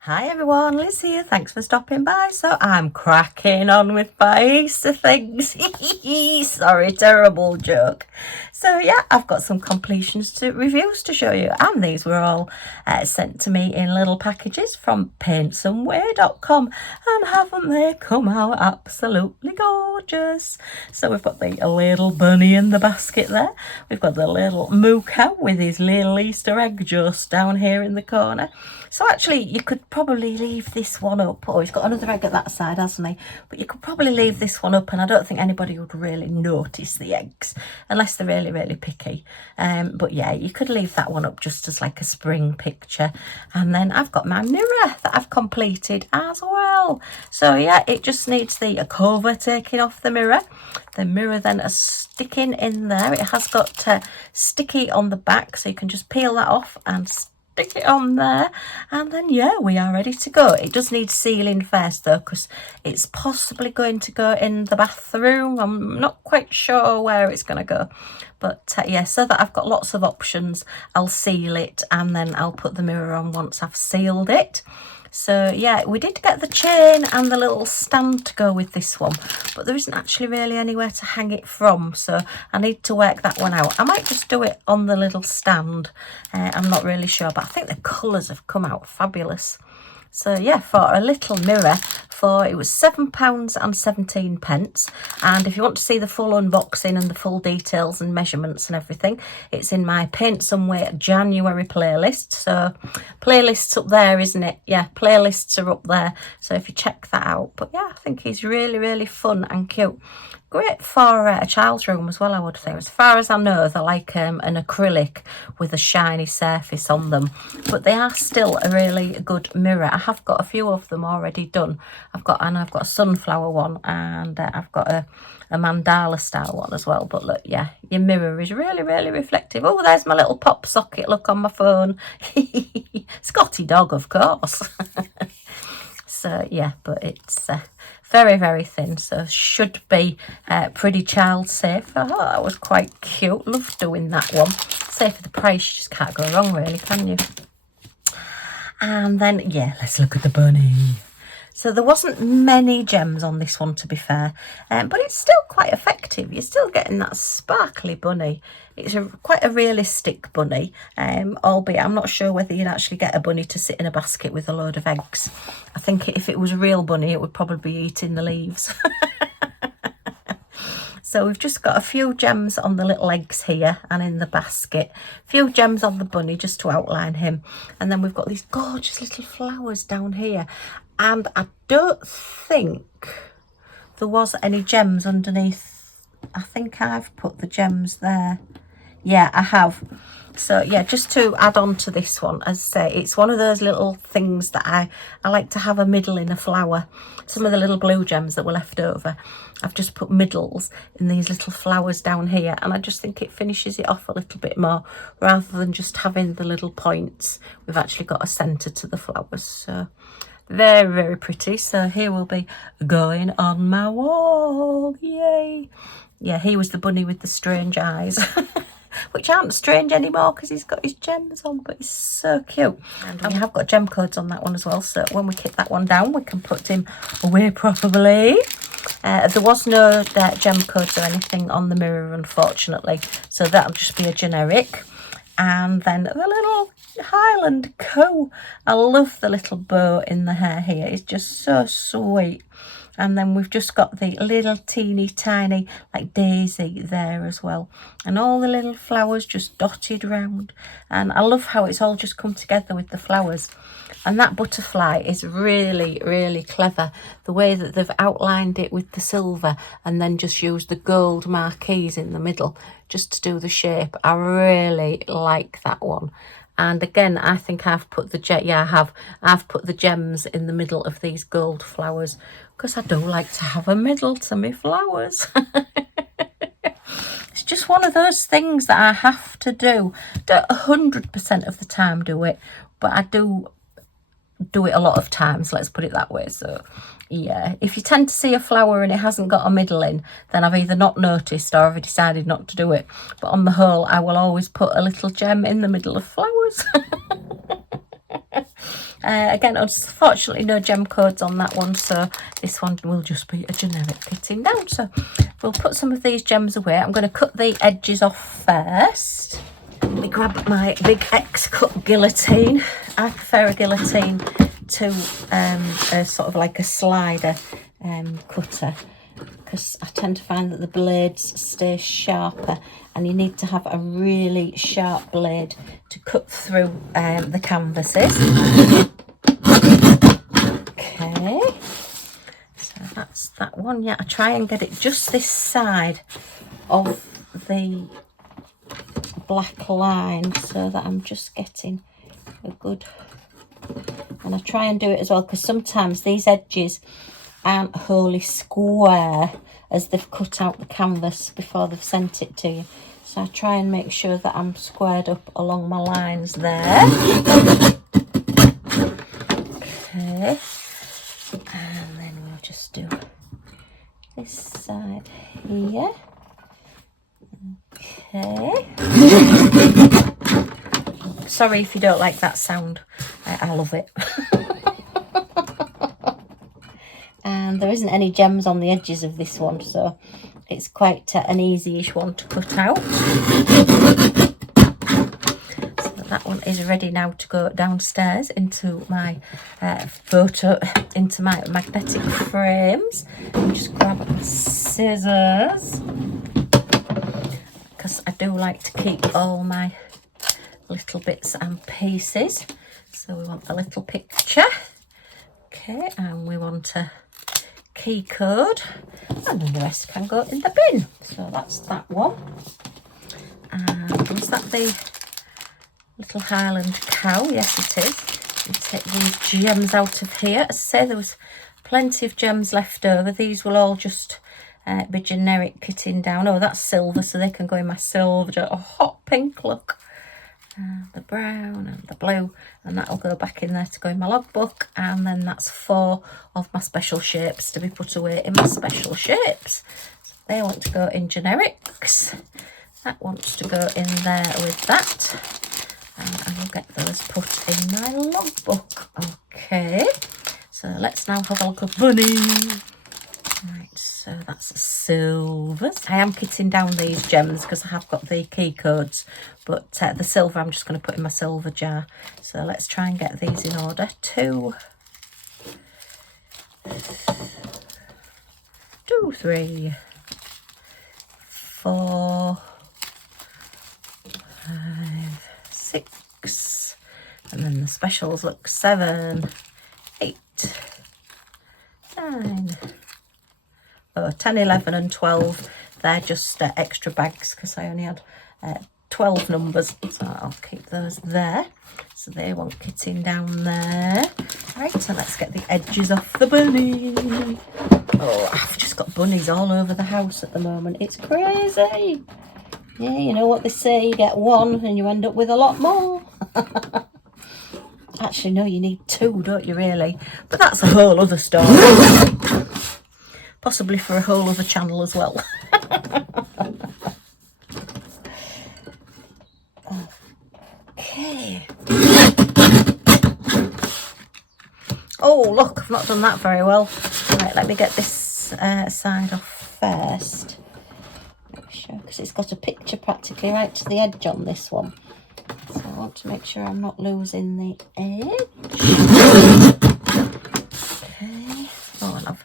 Hi everyone, Liz here. Thanks for stopping by. So I'm cracking on with my Easter things. Sorry, terrible joke. So yeah, I've got some completions to reviews to show you, and these were all sent to me in little packages from paintsomeway.com, and haven't they come out absolutely gorgeous? So we've got the little bunny in the basket there. We've got the little moo cow with his little Easter egg just down here in the corner. So actually you could probably leave this one up. Oh, he's got another egg at that side, hasn't he? But you could probably leave this one up, and I don't think anybody would really notice the eggs unless they're really, really picky. But yeah, you could leave that one up just as like a spring picture. And then I've got my mirror that I've completed as well. So yeah, it just needs the cover taking off the mirror. The mirror then is sticking in there. It has got sticky on the back, so you can just peel that off and stick it on there, and then yeah, we are ready to go. It does need sealing first though, because it's possibly going to go in the bathroom. I'm not quite sure where it's going to go, but yeah, so that I've got lots of options, I'll seal it and then I'll put the mirror on once I've sealed it. So yeah, we did get the chain and the little stand to go with this one, but there isn't actually really anywhere to hang it from, so I need to work that one out. I might just do it on the little stand. I'm not really sure, but I think the colours have come out fabulous. So yeah, for a little mirror, it was £7.17, and if you want to see the full unboxing and the full details and measurements and everything, it's in my Paint Someway January playlist. So playlists up there, isn't it? Yeah, playlists are up there, so if you check that out. But yeah, I think he's really, really fun and cute. Great for a child's room as well, I would think. As far as I know, they're like an acrylic with a shiny surface on them, but they are still a really good mirror. I have got a few of them already done. I've got a sunflower one, and I've got a mandala style one as well. But look, yeah, your mirror is really, really reflective. Oh, there's my little pop socket, look, on my phone. Scotty dog, of course. So yeah, but it's very, very thin, so should be pretty child safe. I thought that was quite cute. Love doing that one. Say for the price, you just can't go wrong really, can you? And then yeah, let's look at the bunny. So there wasn't many gems on this one, to be fair, but it's still quite effective. You're still getting that sparkly bunny. It's quite a realistic bunny, albeit I'm not sure whether you'd actually get a bunny to sit in a basket with a load of eggs. I think if it was a real bunny, it would probably be eating the leaves. So we've just got a few gems on the little eggs here and in the basket. A few gems on the bunny just to outline him. And then we've got these gorgeous little flowers down here. And I don't think there was any gems underneath. I think I've put the gems there. Yeah, I have. So yeah, just to add on to this one, as I say, it's one of those little things that I like to have a middle in a flower. Some of the little blue gems that were left over, I've just put middles in these little flowers down here, and I just think it finishes it off a little bit more rather than just having the little points. We've actually got a centre to the flowers, so very, very pretty. So here will be going on my wall. Yay. Yeah, he was the bunny with the strange eyes. Which aren't strange anymore because he's got his gems on, but he's so cute. And we have got gem codes on that one as well, so when we kick that one down, we can put him away properly. There was no gem codes or anything on the mirror, unfortunately, so that'll just be a generic. And then the little highland cow. I love the little bow in the hair here. It's just so sweet. And then we've just got the little teeny tiny like daisy there as well, and all the little flowers just dotted round. And I love how it's all just come together with the flowers. And that butterfly is really, really clever, the way that they've outlined it with the silver and then just used the gold marquees in the middle just to do the shape. I really like that one. And again, I think I've put I've put the gems in the middle of these gold flowers because I do like to have a middle to my flowers. It's just one of those things that I have to do. Don't 100% of the time do it, but I do it a lot of times, let's put it that way. So yeah, if you tend to see a flower and it hasn't got a middle in, then I've either not noticed or I've decided not to do it. But on the whole, I will always put a little gem in the middle of flowers. Again, unfortunately no gem codes on that one, so this one will just be a generic kitting down. So we'll put some of these gems away. I'm going to cut the edges off first. Let me grab my big X-cut guillotine. I prefer a guillotine to a sort of like a slider cutter, because I tend to find that the blades stay sharper, and you need to have a really sharp blade to cut through the canvases. Okay, so that's that one. Yeah, I try and get it just this side of the black line, so that I'm just getting a good, and I try and do it as well, because sometimes these edges aren't wholly square as they've cut out the canvas before they've sent it to you. So I try and make sure that I'm squared up along my lines there. Okay, and then we'll just do this side here. Okay. Sorry if you don't like that sound. I love it. And there isn't any gems on the edges of this one, so it's quite an easy-ish one to cut out. So that one is ready now to go downstairs into my into my magnetic frames. I'll just grab my scissors, because I do like to keep all my little bits and pieces. So we want the little picture. Okay, and we want a key code, and then the rest can go in the bin. So that's that one. And was that the little Highland cow? Yes, it is. We take these gems out of here. As I say, there was plenty of gems left over. These will all just be generic kitting down. Oh, that's silver, so they can go in my silver. A hot pink look. The brown and the blue, and that'll go back in there to go in my logbook. And then that's 4 of my special shapes to be put away in my special shapes. So they want to go in generics. That wants to go in there with that, and I will get those put in my logbook. Okay, so let's now have a look at Bunny. Right, so that's silvers. I am kitting down these gems because I have got the key codes, but the silver I'm just going to put in my silver jar. So let's try and get these in order. 2, 3, 4, 5, 6, and then the specials look 7, 8, 9, 10, 11 and 12. They're just extra bags because I only had 12 numbers, so I'll keep those there. So they want kitting down there. Right, so let's get the edges off the bunny. Oh, I've just got bunnies all over the house at the moment. It's crazy. Yeah, you know what they say, you get one and you end up with a lot more. Actually, no, you need 2, don't you really? But that's a whole other story. Possibly for a whole other channel as well. Okay. Oh, look, I've not done that very well. Right, let me get this side off first. Make sure, because it's got a picture practically right to the edge on this one. So I want to make sure I'm not losing the edge. Okay. Oh, and I've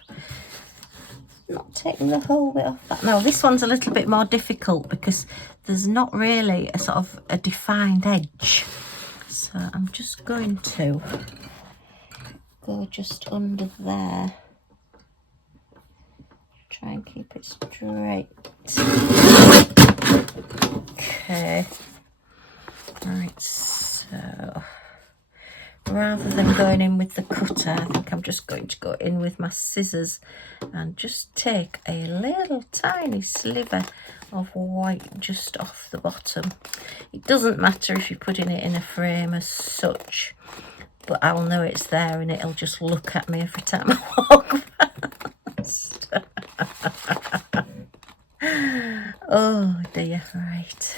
not taking the whole bit off that. Now this one's a little bit more difficult because there's not really a sort of a defined edge, so I'm just going to go just under there, try and keep it straight. Okay, right, so rather than going in with the cutter, I think I'm just going to go in with my scissors and just take a little tiny sliver of white just off the bottom. It doesn't matter if you're putting it in a frame as such, but I'll know it's there and it'll just look at me every time I walk past. Oh dear, right.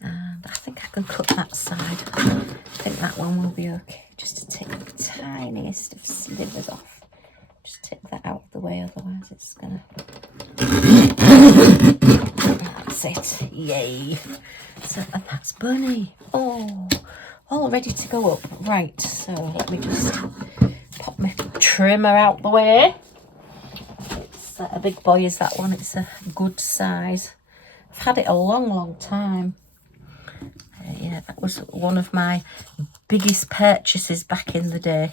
And I think I can cut that side. I think that one will be okay. Just to take tiniest of slivers off. Just take that out of the way, otherwise it's gonna... That's it, yay. So, and that's Bunny. Oh, all ready to go up. Right, so let me just pop my trimmer out the way. It's a big boy, is that one. It's a good size. I've had it a long time. Yeah, that was one of my biggest purchases back in the day.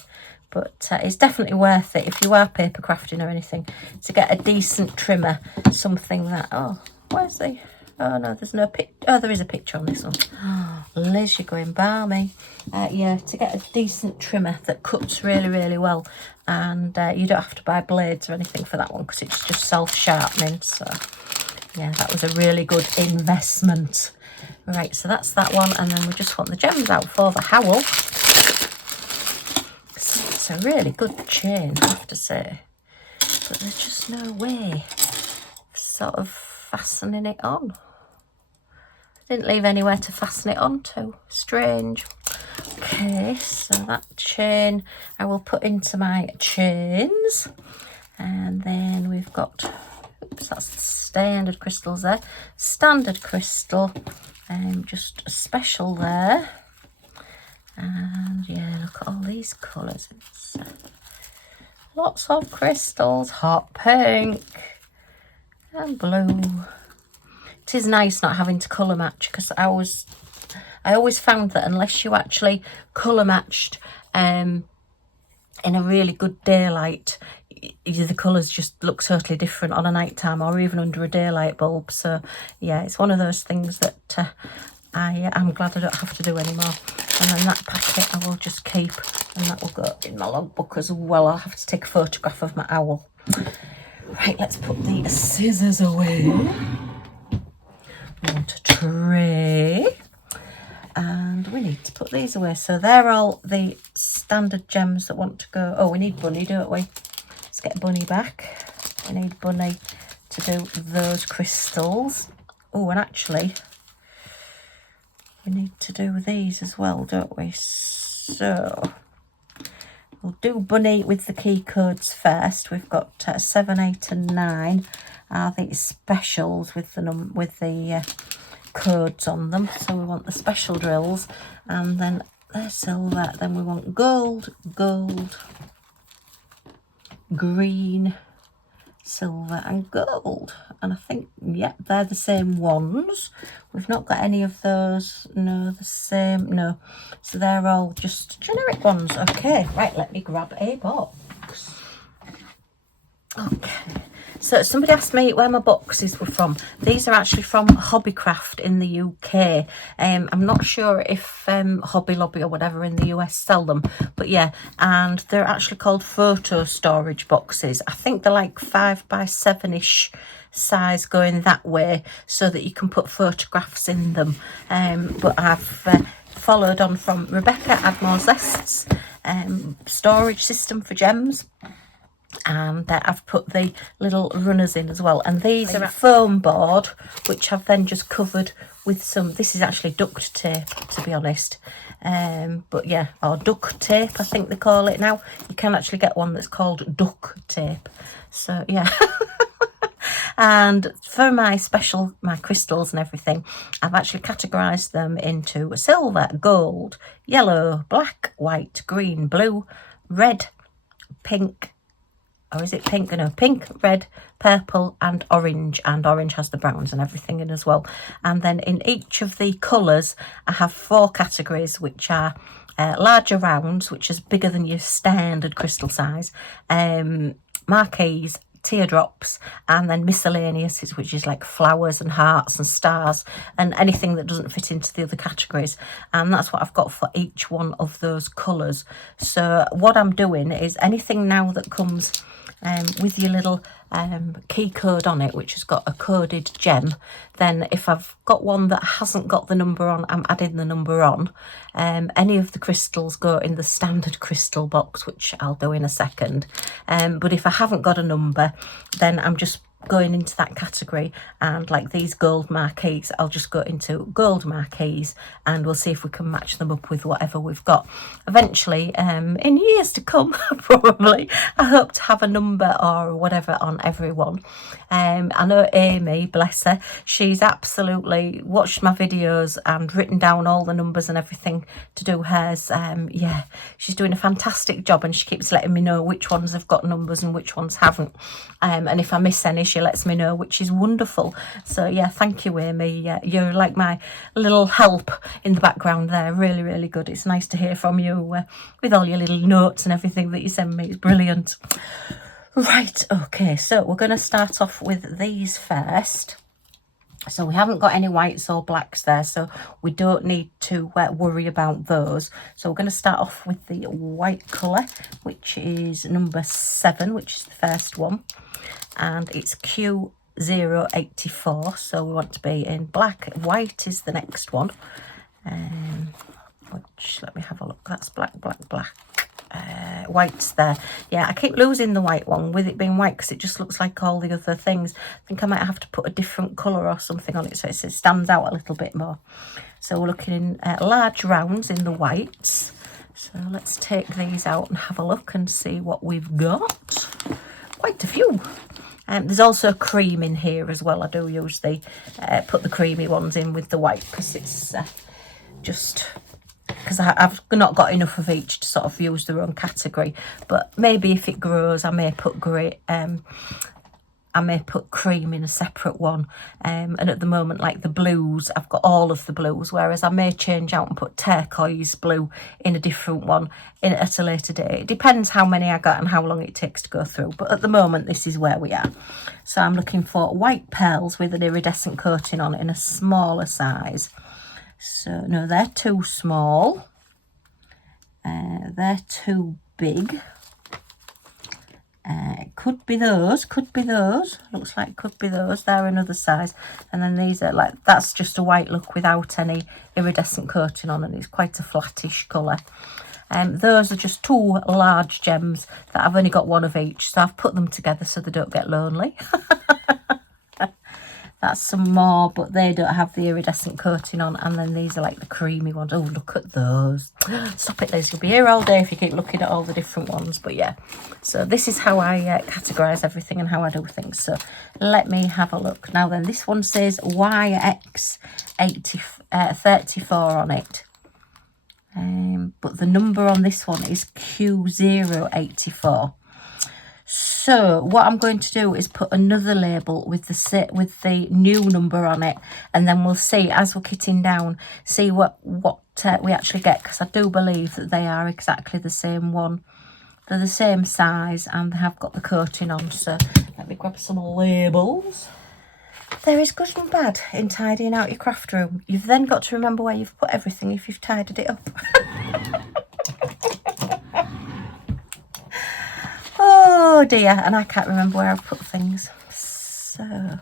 But it's definitely worth it if you are paper crafting or anything, to get a decent trimmer, something that... Oh, where's the... Oh, no, there's no pic... Oh, there is a picture on this one. Oh, Liz, you're going balmy. Yeah, to get a decent trimmer that cuts really well. And you don't have to buy blades or anything for that one, because it's just self-sharpening. So, yeah, that was a really good investment. Right, so that's that one. And then we just want the gems out for the howl. It's a really good chain, I have to say. But there's just no way of sort of fastening it on. Didn't leave anywhere to fasten it onto. Strange. Okay, so that chain I will put into my chains. And then we've got, oops, that's standard crystals there. Standard crystal, just a special there. And yeah, look at all these colours. It's lots of crystals, hot pink and blue. It is nice not having to colour match, because I always found that unless you actually colour matched in a really good daylight, the colours just look totally different on a night time or even under a daylight bulb. So yeah, it's one of those things that I'm glad I don't have to do anymore. And then that packet I will just keep, and that will go in my logbook as well. I'll have to take a photograph of my owl. Right, let's put the scissors away. We want a tray, and we need to put these away. So they're all the standard gems that want to go. Oh, we need Bunny, don't we? Let's get Bunny back. We need Bunny to do those crystals. Oh, and actually we need to do these as well, don't we? So we'll do Bunny with the key codes first. We've got 7, 8 and 9 are the specials with the codes on them. So we want the special drills, and then they're silver. Then we want gold, green, silver and gold. And I think, yeah, they're the same ones. We've not got any of those. No, the same. No. So they're all just generic ones. Okay, right, let me grab a box. Okay. So somebody asked me where my boxes were from. These are actually from Hobbycraft in the UK. I'm not sure if Hobby Lobby or whatever in the US sell them, but yeah, and they're actually called photo storage boxes. I think they're like 5x7-ish size going that way, so that you can put photographs in them. But I've followed on from Rebecca Admore Zest's storage system for gems. And I've put the little runners in as well, and these are a foam board which I've then just covered with some, this is actually duct tape, to be honest, but yeah, or duct tape I think they call it now. You can actually get one that's called duct tape, so yeah. And for my crystals and everything, I've actually categorized them into silver, gold, yellow, black, white, green, blue, red, pink, or is it pink? No, pink, red, purple and orange has the browns and everything in as well. And then in each of the colours I have 4 categories, which are larger rounds, which is bigger than your standard crystal size, marquees, teardrops, and then miscellaneous, which is like flowers and hearts and stars and anything that doesn't fit into the other categories. And that's what I've got for each one of those colours. So what I'm doing is anything now that comes with your little key code on it, which has got a coded gem, then if I've got one that hasn't got the number on, I'm adding the number on. Any of the crystals go in the standard crystal box, which I'll do in a second. But if I haven't got a number, then I'm just going into that category, and like these gold marquees, I'll just go into gold marquees and we'll see if we can match them up with whatever we've got eventually. In years to come, probably, I hope to have a number or whatever on everyone. I know Amy, bless her, she's absolutely watched my videos and written down all the numbers and everything to do hers. Yeah, she's doing a fantastic job, and she keeps letting me know which ones have got numbers and which ones haven't. And if I miss any, she lets me know, which is wonderful. So yeah, thank you, Amy. You're like my little help in the background there. Really, really good. It's nice to hear from you with all your little notes and everything that you send me. It's brilliant. Right, okay, so we're going to start off with these first. So we haven't got any whites or blacks there, so we don't need to worry about those. So we're going to start off with the white colour, which is number 7, which is the first one. And it's Q084, so we want to be in black. White is the next one. Which, let me have a look. That's black, black, black. White's there. Yeah, I keep losing the white one with it being white because it just looks like all the other things. I think I might have to put a different colour or something on it so it stands out a little bit more. So we're looking in large rounds in the whites. So let's take these out and have a look and see what we've got. Quite a few. There's also cream in here as well. I do use the put the creamy ones in with the white because it's just because I've not got enough of each to sort of use their own category. But maybe if it grows, I may put I may put cream in a separate one. And at the moment, like the blues, I've got all of the blues, whereas I may change out and put turquoise blue in a different one at a later date. It depends how many I got and how long it takes to go through. But at the moment, this is where we are. So I'm looking for white pearls with an iridescent coating on it in a smaller size. So, no, they're too small. They're too big. Could be those, looks like could be those. They're another size. And then these are like, that's just a white look without any iridescent coating on, and it's quite a flattish colour. Those are just 2 large gems that I've only got one of each, so I've put them together so they don't get lonely. That's some more, but they don't have the iridescent coating on. And then these are like the creamy ones. Oh, look at those. Stop it, Liz. You'll be here all day if you keep looking at all the different ones. But yeah, so this is how I categorise everything and how I do things. So let me have a look. Now then, this one says YX34 on it. But the number on this one is Q084. So what I'm going to do is put another label with the new number on it, and then we'll see as we're kitting down, see what we actually get, because I do believe that they are exactly the same one. They're the same size and they have got the coating on. So let me grab some labels. There is good and bad in tidying out your craft room. You've then got to remember where you've put everything if you've tidied it up. Oh dear, and I can't remember where I've put things. So,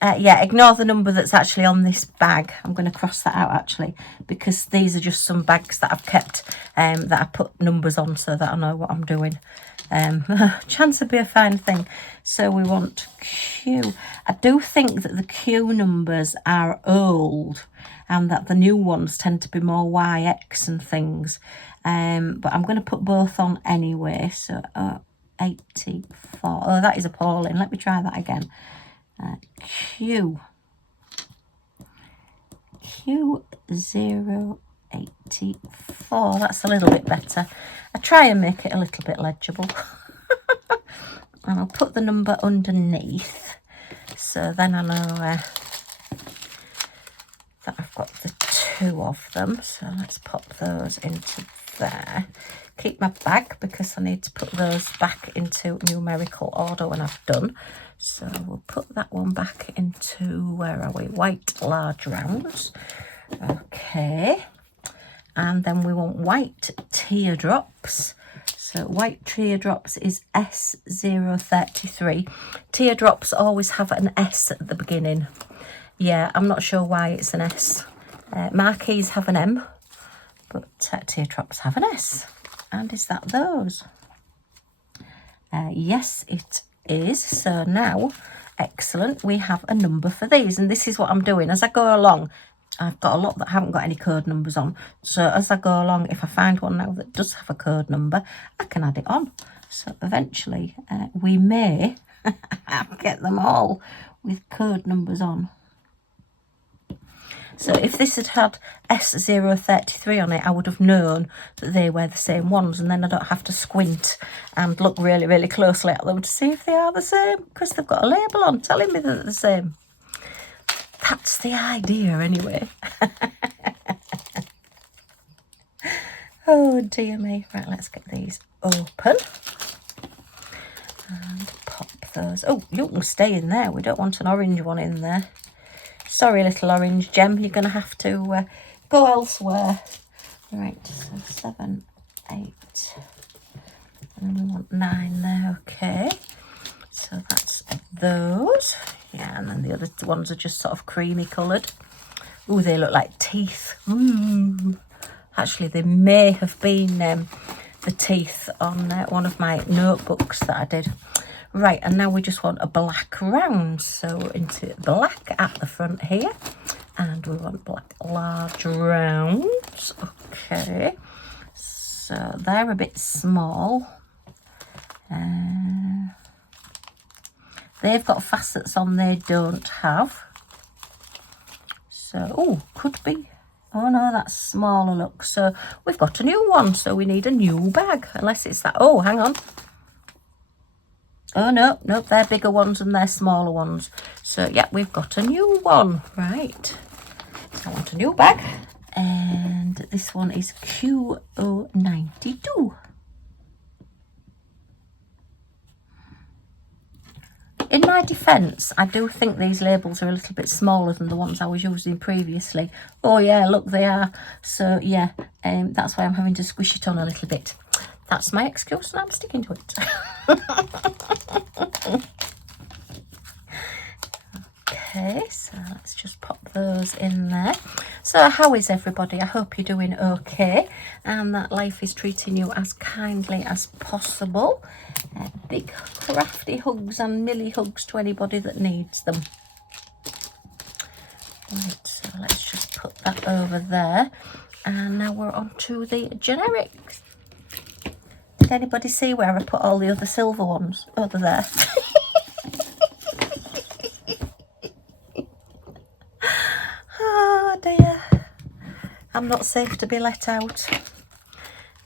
yeah, ignore the number that's actually on this bag. I'm going to cross that out actually, because these are just some bags that I've kept that I put numbers on so that I know what I'm doing. Chance would be a fine thing. So we want Q. I do think that the Q numbers are old and that the new ones tend to be more YX and things. But I'm going to put both on anyway. So 84. Oh, that is appalling. Let me try that again. Q084. That's a little bit better. I try and make it a little bit legible. And I'll put the number underneath. So then I know that I've got the 2 of them. So let's pop those into there. Keep my bag because I need to put those back into numerical order when I've done. So we'll put that one back into, where are we? White large rounds. Okay. And then we want white teardrops. So white teardrops is S033. Teardrops always have an S at the beginning. Yeah, I'm not sure why it's an S. Marquees have an M, but teardrops have an S. And is that those? Yes, it is, so now, excellent, we have a number for these, and this is what I'm doing as I go along. I've got a lot that haven't got any code numbers on, so as I go along, if I find one now that does have a code number, I can add it on. So eventually we may get them all with code numbers on. So if this had had S033 on it, I would have known that they were the same ones, and then I don't have to squint and look really, really closely at them to see if they are the same, because they've got a label on telling me that they're the same. That's the idea anyway. Oh dear me. Right, let's get these open and pop those. Oh, you can stay in there. We don't want an orange one in there. Sorry, little orange gem, you're going to have to go elsewhere. Right, so 7, 8, and we want 9 there, okay. So that's those. Yeah, and then the other ones are just sort of creamy coloured. Oh, they look like teeth. Actually, they may have been the teeth on one of my notebooks that I did. Right, and now we just want a black round, so into black at the front here, and we want black large rounds. Okay, so they're a bit small. They've got facets on they don't have, so oh, could be. Oh no, that's smaller, look. So we've got a new one, so we need a new bag, unless it's that. Oh, hang on. Oh, no, nope, they're bigger ones and they're smaller ones. So, yeah, we've got a new one. Right. So I want a new bag. And this one is Q092. In my defence, I do think these labels are a little bit smaller than the ones I was using previously. Oh, yeah, look, they are. So, yeah, that's why I'm having to squish it on a little bit. That's my excuse and I'm sticking to it. Okay, so let's just pop those in there. So how is everybody? I hope you're doing okay and that life is treating you as kindly as possible. Big crafty hugs and milly hugs to anybody that needs them. Right, so let's just put that over there. And now we're on to the generics. Did anybody see where I put all the other silver ones over there? Oh dear. I'm not safe to be let out.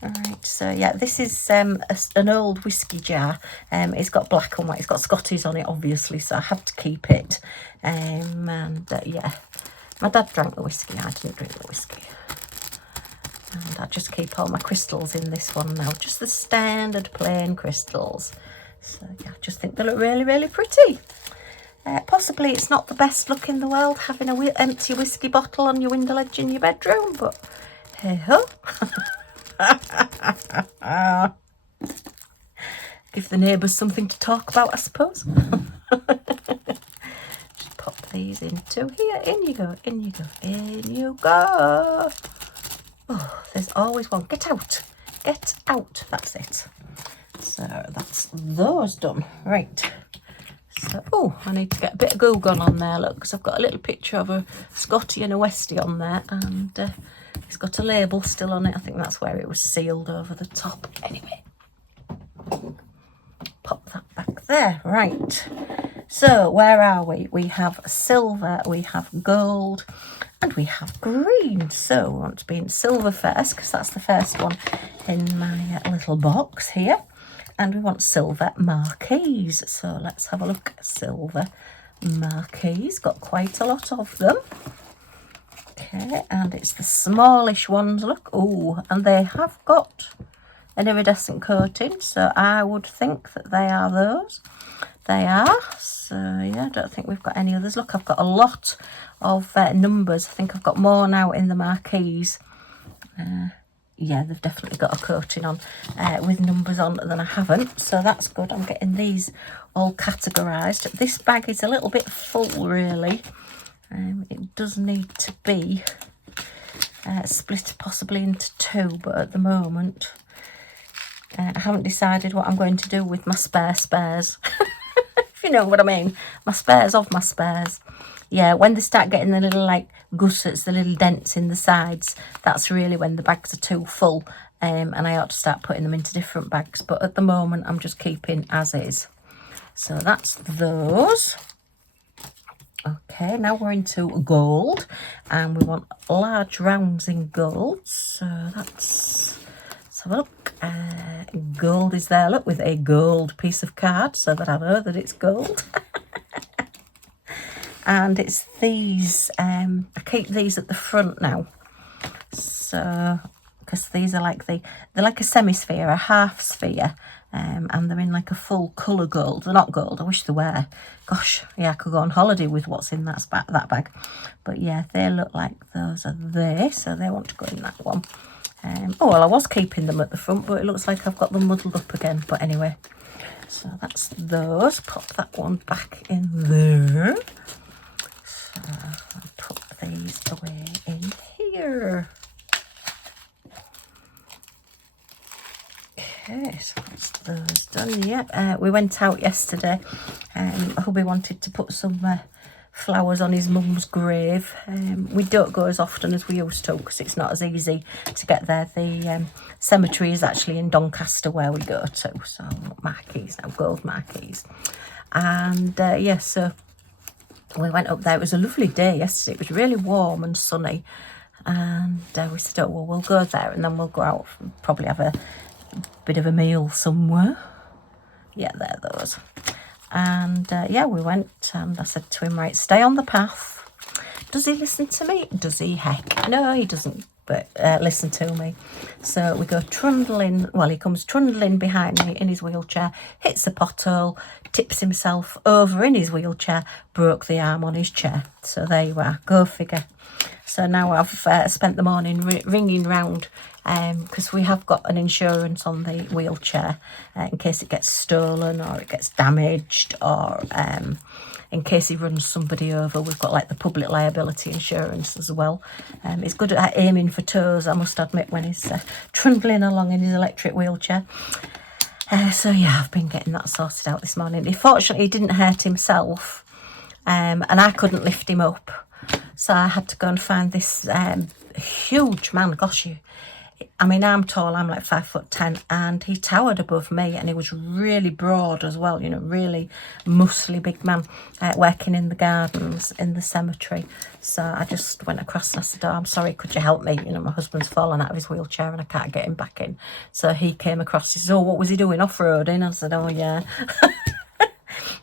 Alright, so yeah, this is an old whiskey jar. It's got black and white. It's got Scotties on it, obviously, so I had to keep it. Yeah, my dad drank the whiskey. I didn't drink the whiskey. And I just keep all my crystals in this one now. Just the standard plain crystals. So yeah, I just think they look really, really pretty. Possibly it's not the best look in the world having an empty whiskey bottle on your window ledge in your bedroom, but hey ho. Give the neighbours something to talk about, I suppose. Just pop these into here. In you go, in you go, in you go. Oh, there's always one. Get out. Get out. That's it. So that's those done. Right. So, oh, I need to get a bit of glue gun on there, look, because I've got a little picture of a Scottie and a Westie on there, and it's got a label still on it. I think that's where it was sealed over the top. Anyway, pop that back there. Right. So, where are we? We have silver, we have gold, and we have green. So, we want to be in silver first, because that's the first one in my little box here. And we want silver marquees. So let's have a look at silver marquees. Got quite a lot of them. Okay, and it's the smallish ones, look. Oh, and they have got an iridescent coating. So I would think that they are those. They are. So yeah, I don't think we've got any others. Look, I've got a lot of numbers. I think I've got more now in the marquees. Yeah, they've definitely got a coating on with numbers on than I haven't. So that's good. I'm getting these all categorised. This bag is a little bit full, really. It does need to be split possibly into two, but at the moment I haven't decided what I'm going to do with my spares. you know what I mean. My spares of my spares. Yeah, when they start getting the little like gussets, the little dents in the sides, that's really when the bags are too full, and I ought to start putting them into different bags. But at the moment, I'm just keeping as is. So that's those. Okay, now we're into gold, and we want large rounds in gold. So let's have a look. Gold is there, look, with a gold piece of card, so that I know that it's gold. And it's these, I keep these at the front now. So, because these are like they're like a semi-sphere, a half sphere. And they're in like a full colour gold. They're not gold, I wish they were. Gosh, yeah, I could go on holiday with what's in that bag. But yeah, they look like those are there, so they want to go in that one. Oh, well, I was keeping them at the front, but it looks like I've got them muddled up again. But anyway, so that's those. Pop that one back in there. So I'll put these away in here. Okay, so that's those done. Yeah, we went out yesterday. Hubby wanted to put some flowers on his mum's grave. We don't go as often as we used to because it's not as easy to get there. The cemetery is actually in Doncaster where we go to. So marquees now, gold marquees. And yeah, so we went up there. It was a lovely day yesterday. It was really warm and sunny. And we said, oh, well, we'll go there and then we'll go out and probably have a bit of a meal somewhere. Yeah, there those. And yeah, we went and I said to him, right, stay on the path. Does he listen to me? Does he? Heck no, he doesn't, but listen to me. So we go trundling, well, he comes trundling behind me in his wheelchair, hits the pothole, tips himself over in his wheelchair, broke the arm on his chair. So there you are, go figure. So now I've spent the morning ringing round because we have got an insurance on the wheelchair in case it gets stolen or it gets damaged, or in case he runs somebody over. We've got like the public liability insurance as well. He's good at aiming for toes, I must admit, when he's trundling along in his electric wheelchair. So yeah, I've been getting that sorted out this morning. Fortunately, he didn't hurt himself, and I couldn't lift him up. So I had to go and find this huge man. Gosh, I mean, I'm tall, I'm like 5'10", and he towered above me, and he was really broad as well, you know, really muscly big man, working in the gardens in the cemetery. So I just went across and I said, oh, I'm sorry, could you help me? You know, my husband's fallen out of his wheelchair and I can't get him back in. So he came across, he said, oh, what was he doing, off-roading? I said, oh yeah.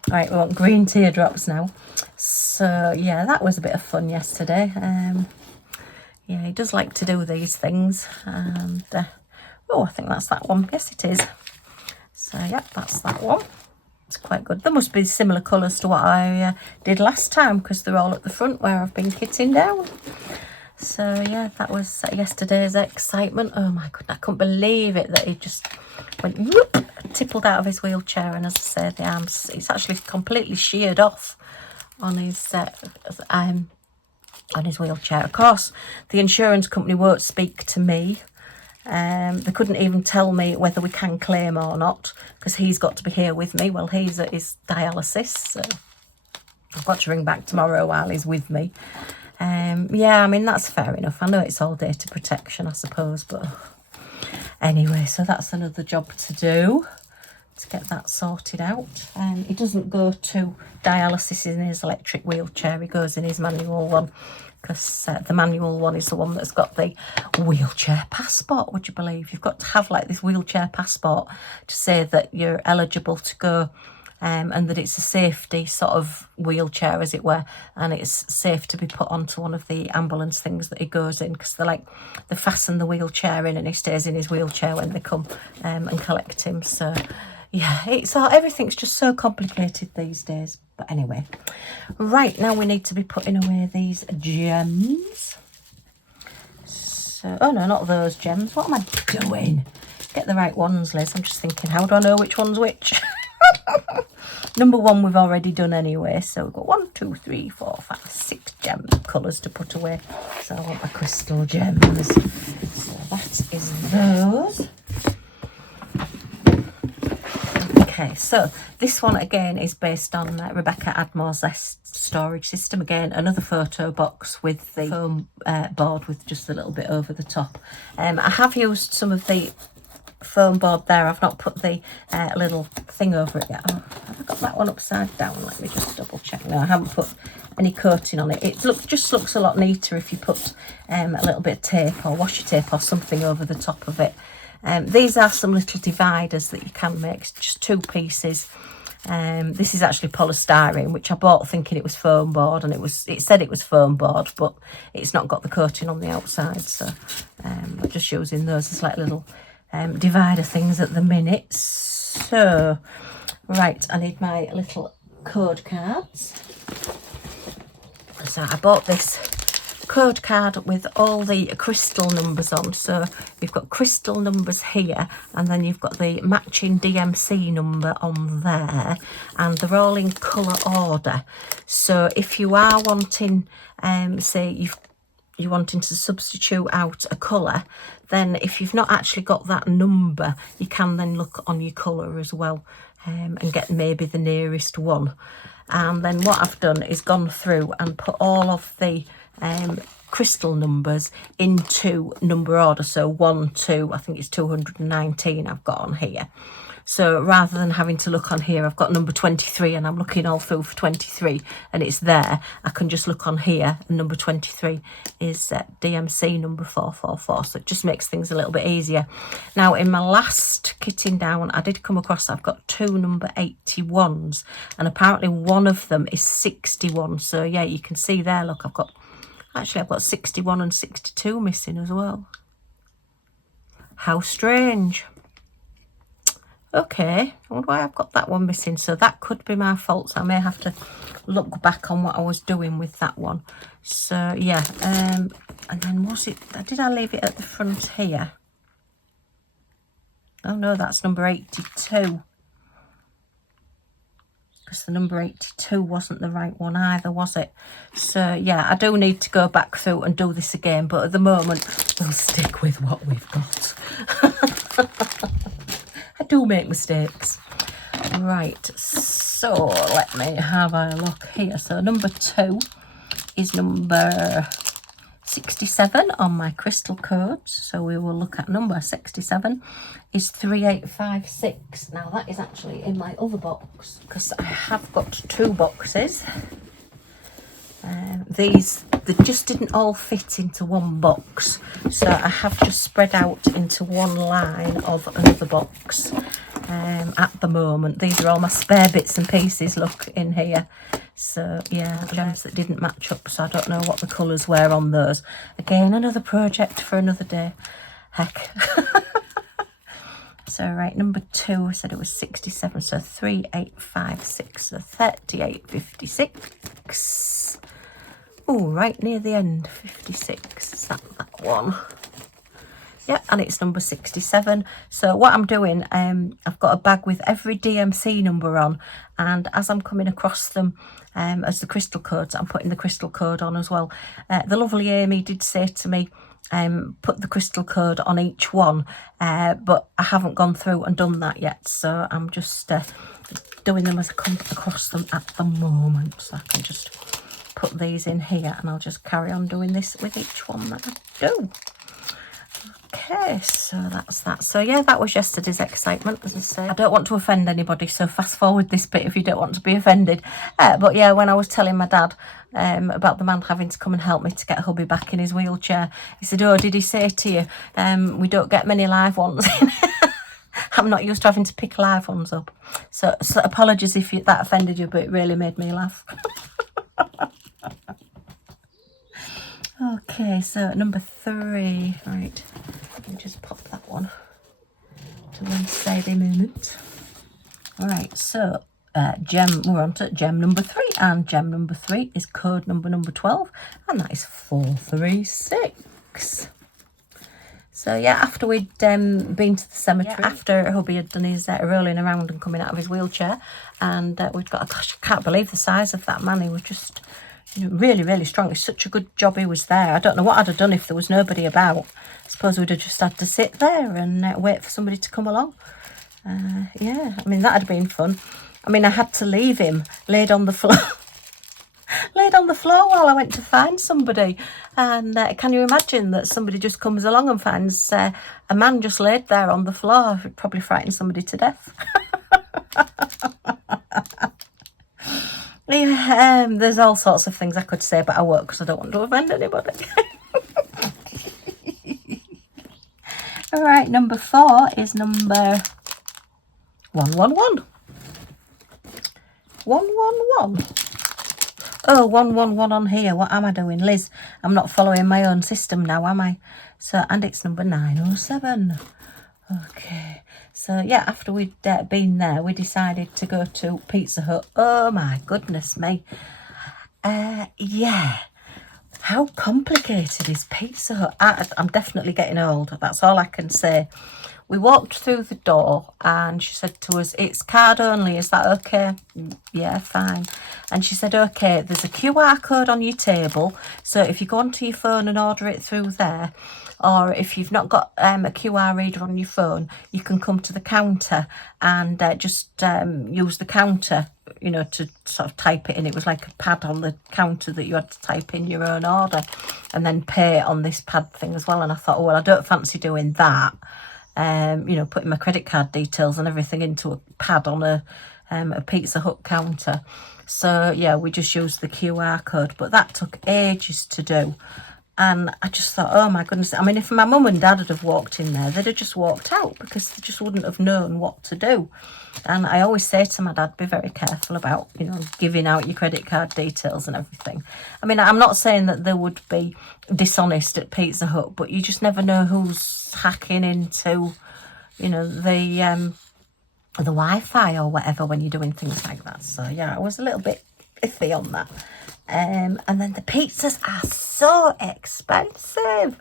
Right, we want green teardrops now. So yeah, that was a bit of fun yesterday. Yeah, he does like to do these things. And oh, I think that's that one. Yes, it is. So yeah, that's that one. It's quite good. There must be similar colours to what I did last time because they're all at the front where I've been kitting down. So yeah, that was yesterday's excitement. Oh my goodness, I couldn't believe it that he just went whoop, tippled out of his wheelchair. And as I say, the arms, it's actually completely sheared off on his wheelchair. Of course, the insurance company won't speak to me. They couldn't even tell me whether we can claim or not because he's got to be here with me. Well, he's at his dialysis, so I've got to ring back tomorrow while he's with me. Yeah, I mean, that's fair enough. I know it's all data protection, I suppose, but anyway, so that's another job to do to get that sorted out. He doesn't go to dialysis in his electric wheelchair. He goes in his manual one because the manual one is the one that's got the wheelchair passport, would you believe? You've got to have like this wheelchair passport to say that you're eligible to go, and that it's a safety sort of wheelchair, as it were, and it's safe to be put onto one of the ambulance things that he goes in, because they fasten the wheelchair in and he stays in his wheelchair when they come and collect him. So yeah, everything's just so complicated these days. But anyway, right, now we need to be putting away these gems. So, oh no, not those gems. What am I doing? Get the right ones, Liz. I'm just thinking, how do I know which one's which? Number one we've already done anyway, so we've got 1, 2, 3, 4, 5, 6 gem colours to put away. So I want my crystal gems. So that is those. Okay, Okay, so this one again is based on Rebecca Admore's Zest storage system. Again, another photo box with the foam board with just a little bit over the top. I have used some of the foam board there. I've not put the little thing over it yet. Oh, have I got that one upside down? Let me just double check. No, I haven't put any coating on it. It just looks a lot neater if you put a little bit of tape or washi tape or something over the top of it. These are some little dividers that you can make. It's just 2 pieces. This is actually polystyrene, which I bought thinking it was foam board, and it said it was foam board, but it's not got the coating on the outside. So I'm just using those as like little divider things at the minute. So right, I need my little code cards. So I bought this code card with all the crystal numbers on. So you've got crystal numbers here, and then you've got the matching DMC number on there, and they're all in colour order. So if you are wanting, say you're wanting to substitute out a colour, then if you've not actually got that number, you can then look on your colour as well, and get maybe the nearest one. And then what I've done is gone through and put all of the crystal numbers into number order. So 1, 2, I think it's 219 I've got on here. So rather than having to look on here, I've got number 23 and I'm looking all through for 23 and it's there. I can just look on here and number 23 is DMC number 444. So it just makes things a little bit easier. Now in my last kitting down, I did come across, I've got 2 number 81s and apparently one of them is 61. So yeah, you can see there, look, I've got 61 and 62 missing as well. How strange. Okay, I wonder why I've got that one missing. So that could be my fault. So I may have to look back on what I was doing with that one. So yeah, and then was it, did I leave it at the front here? Oh no, that's number 82. Because the number 82 wasn't the right one either, was it? So yeah, I do need to go back through and do this again, but at the moment we'll stick with what we've got. I do make mistakes. Right, so let me have a look here. So number 2 is number 67 on my crystal codes. So we will look at number 67 is 3856. Now that is actually in my other box because I have got 2 boxes. They just didn't all fit into one box, so I have just spread out into one line of another box at the moment. These are all my spare bits and pieces, look, in here. So yeah, gems that didn't match up, so I don't know what the colours were on those. Again, another project for another day. Heck. So right, number 2, I said it was 67, so 3856, so 3856. Oh, right near the end, 56, is that one? Yeah, and it's number 67. So what I'm doing, I've got a bag with every DMC number on, and as I'm coming across them as the crystal codes, I'm putting the crystal code on as well. The lovely Amy did say to me, put the crystal code on each one, but I haven't gone through and done that yet, so I'm just doing them as I come across them at the moment. So I can just put these in here and I'll just carry on doing this with each one that I do. Okay, so that's that. So yeah, that was yesterday's excitement, as I say. I don't want to offend anybody, so fast forward this bit if you don't want to be offended. But yeah, when I was telling my dad about the man having to come and help me to get hubby back in his wheelchair, he said, oh, did he say to you, we don't get many live ones in? I'm not used to having to pick live ones up. So apologies if that offended you, but it really made me laugh. Okay, so number 3, right, let me just pop that one to one side a moment. All right, so we're on to gem number 3, and gem number 3 is code number 12, and that is 436. So yeah, after we'd been to the cemetery, after hubby had done his rolling around and coming out of his wheelchair, and we've got, gosh, I can't believe the size of that man. He was just really, really strong. It's such a good job he was there. I don't know what I'd have done if there was nobody about. I suppose we'd have just had to sit there and wait for somebody to come along. Yeah, I mean, that had been fun. I mean, I had to leave him laid on the floor. Laid on the floor while I went to find somebody. And can you imagine that somebody just comes along and finds a man just laid there on the floor? It'd probably frighten somebody to death. Yeah, there's all sorts of things I could say, but I won't because I don't want to offend anybody. All right, number 4 is number 111. 111. Oh, 111 on here. What am I doing, Liz? I'm not following my own system now, am I? So, and it's number 907. Okay. So, yeah, after we'd been there, we decided to go to Pizza Hut. Oh, my goodness me. Yeah. How complicated is Pizza Hut? I'm definitely getting old. That's all I can say. We walked through the door and she said to us, it's card only, is that okay? Yeah, fine. And she said, okay, there's a QR code on your table. So if you go onto your phone and order it through there, or if you've not got a QR reader on your phone, you can come to the counter and just use the counter, you know, to sort of type it in. It was like a pad on the counter that you had to type in your own order and then pay it on this pad thing as well. And I thought, oh, well, I don't fancy doing that. You know, putting my credit card details and everything into a pad on a Pizza Hut counter. So, yeah, we just used the QR code. But that took ages to do. And I just thought, oh, my goodness. I mean, if my mum and dad had have walked in there, they'd have just walked out because they just wouldn't have known what to do. And I always say to my dad, be very careful about, you know, giving out your credit card details and everything. I mean, I'm not saying that there would be dishonest at Pizza Hut, but you just never know who's hacking into, you know, the Wi-Fi or whatever when you're doing things like that. So, yeah, I was a little bit iffy on that. And then the pizzas are so expensive.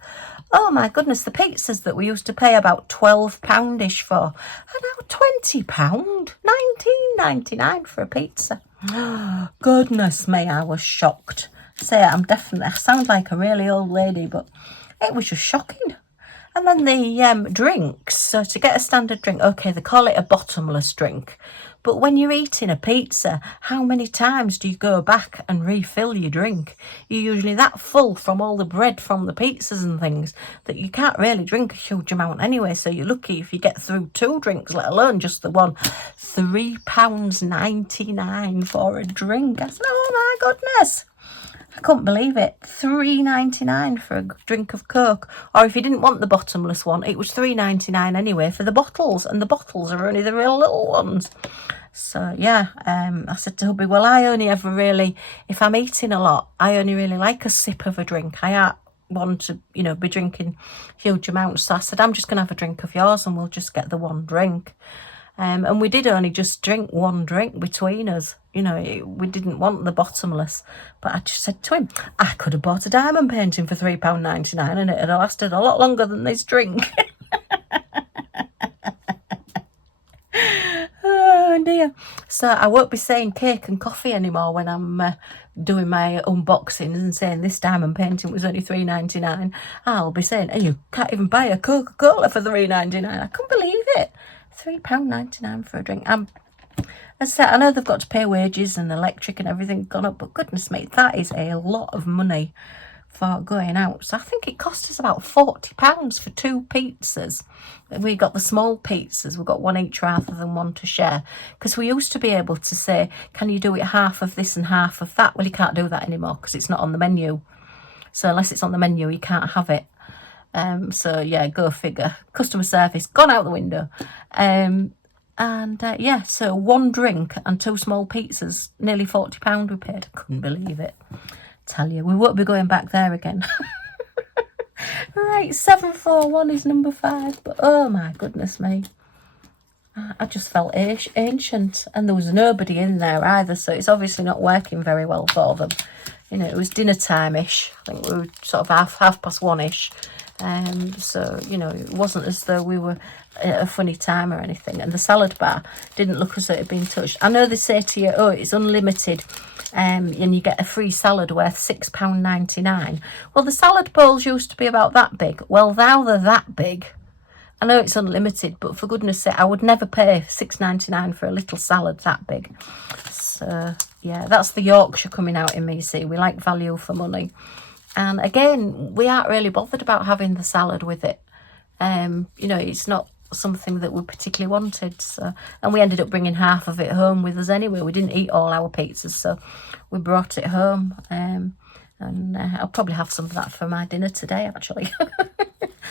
Oh my goodness, the pizzas that we used to pay about £12-ish for are now £20, £19.99 for a pizza. Goodness me, I was shocked. I sound like a really old lady, but it was just shocking. And then the drinks. So to get a standard drink, okay, they call it a bottomless drink. But when you're eating a pizza, how many times do you go back and refill your drink? You're usually that full from all the bread from the pizzas and things that you can't really drink a huge amount anyway. So you're lucky if you get through 2 drinks, let alone just the one. £3.99 for a drink. I said, oh my goodness. I couldn't believe it. £3.99 for a drink of Coke. Or if you didn't want the bottomless one, it was £3.99 anyway for the bottles. And the bottles are only the real little ones. So, yeah, I said to hubby, well, I only ever really, if I'm eating a lot, I only really like a sip of a drink. I don't want to, you know, be drinking huge amounts. So I said, I'm just going to have a drink of yours and we'll just get the one drink. And we did only just drink one drink between us. You know, we didn't want the bottomless. But I just said to him, I could have bought a diamond painting for £3.99 and it had lasted a lot longer than this drink. Oh dear. So I won't be saying cake and coffee anymore when I'm doing my unboxings and saying this diamond painting was only £3.99. I'll be saying, hey, you can't even buy a Coca-Cola for £3.99. I couldn't believe it. £3.99 for a drink. As I said, I know they've got to pay wages and electric and everything gone up, but goodness me, that is a lot of money for going out. So I think it cost us about £40 for 2 pizzas. We got the small pizzas. We got one each rather than one to share. Because we used to be able to say, can you do it half of this and half of that? Well, you can't do that anymore because it's not on the menu. So unless it's on the menu, you can't have it. So yeah, go figure. Customer service gone out the window. Yeah, so 1 drink and 2 small pizzas, nearly £40 we paid. I couldn't believe it. Tell you, we won't be going back there again. Right, 741 is number 5, but oh my goodness me, I just felt ancient, and there was nobody in there either, so it's obviously not working very well for them. You know, it was dinner time-ish. I think we were sort of half past 1-ish. So, you know, it wasn't as though we were at a funny time or anything. And the salad bar didn't look as though it had been touched. I know they say to you, oh, it's unlimited, and you get a free salad worth £6.99. Well, the salad bowls used to be about that big. Well, now they're that big. I know it's unlimited, but for goodness sake, I would never pay $6.99 for a little salad that big. So yeah, that's the Yorkshire coming out in me. See, we like value for money. And again, we aren't really bothered about having the salad with it. You know, it's not something that we particularly wanted. So, and we ended up bringing half of it home with us anyway. We didn't eat all our pizzas, so we brought it home. And I'll probably have some of that for my dinner today, actually.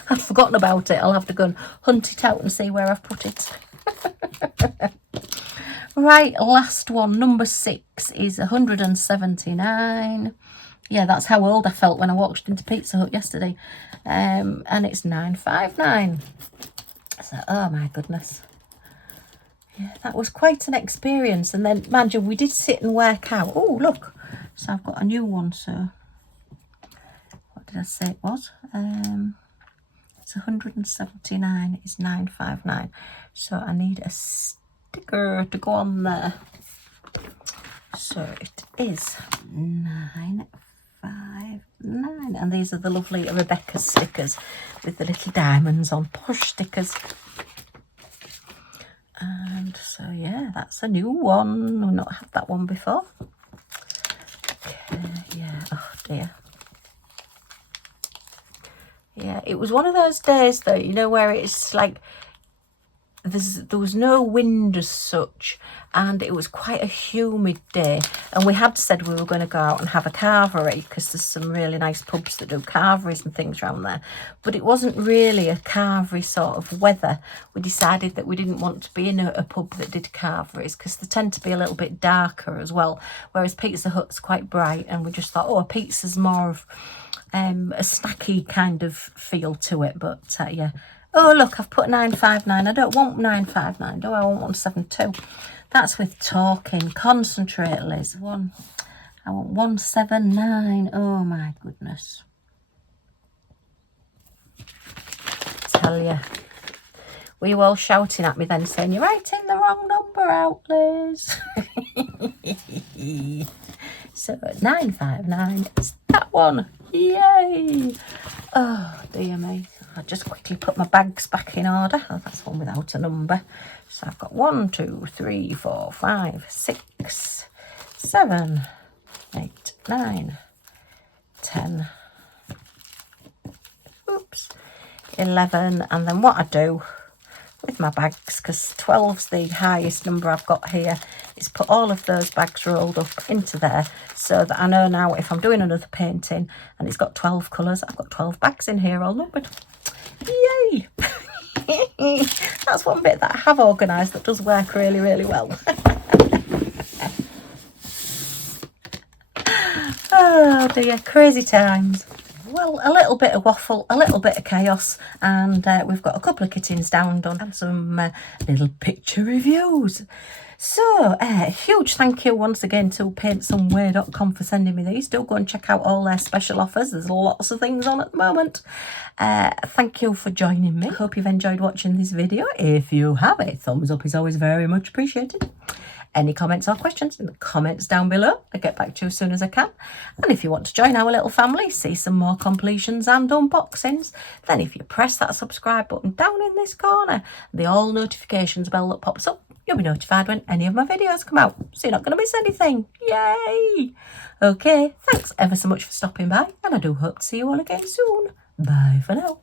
I'd forgotten about it. I'll have to go and hunt it out and see where I've put it. Right, last one, number 6 is 179. Yeah, that's how old I felt when I walked into Pizza Hut yesterday. And it's 9.59. So, oh my goodness. Yeah, that was quite an experience. And then, mind you, we did sit and work out. Oh, look. So I've got a new one. So, what did I say it was? It's 179. It's 9.59. So I need a sticker to go on there. So it is 9.59, and these are the lovely Rebecca stickers with the little diamonds on, posh stickers. And so yeah, that's a new one. We've not had that one before. Okay, yeah, oh dear. Yeah, it was one of those days though, you know, where it's like there was no wind as such, and it was quite a humid day, and we had said we were going to go out and have a carvery because there's some really nice pubs that do carveries and things around there, but it wasn't really a carvery sort of weather. We decided that we didn't want to be in a pub that did carveries because they tend to be a little bit darker as well, whereas Pizza Hut's quite bright, and we just thought, oh, a pizza's more of a snacky kind of feel to it. But yeah. Oh, look, I've put 9.59. I don't want 9.59, do I? I want 172. That's with talking. Concentrate, Liz. I want 179. Oh, my goodness. Tell you. Were you all shouting at me then, saying, you're writing the wrong number out, Liz? So, 9.59 is that one. Yay. Oh, dear me. I'll just quickly put my bags back in order. Oh, that's one without a number. So I've got 1, 2, 3, 4, 5, 6, 7, 8, 9, 10. Oops. 11. And then what I do with my bags, because 12's the highest number I've got here, is put all of those bags rolled up into there, so that I know now if I'm doing another painting and it's got 12 colours, I've got 12 bags in here all numbered. Yay! That's one bit that I have organised that does work really, really well. Oh dear, crazy times. Well, a little bit of waffle, a little bit of chaos, and we've got a couple of kittens down done and some little picture reviews. So, huge thank you once again to paintsomeway.com for sending me these. Do go and check out all their special offers. There's lots of things on at the moment. Thank you for joining me. Hope you've enjoyed watching this video. If you have, a thumbs up is always very much appreciated. Any comments or questions in the comments down below. I'll get back to you as soon as I can. And if you want to join our little family, see some more completions and unboxings, then if you press that subscribe button down in this corner, the all notifications bell that pops up, you'll be notified when any of my videos come out. So you're not going to miss anything. Yay! Okay, thanks ever so much for stopping by, and I do hope to see you all again soon. Bye for now.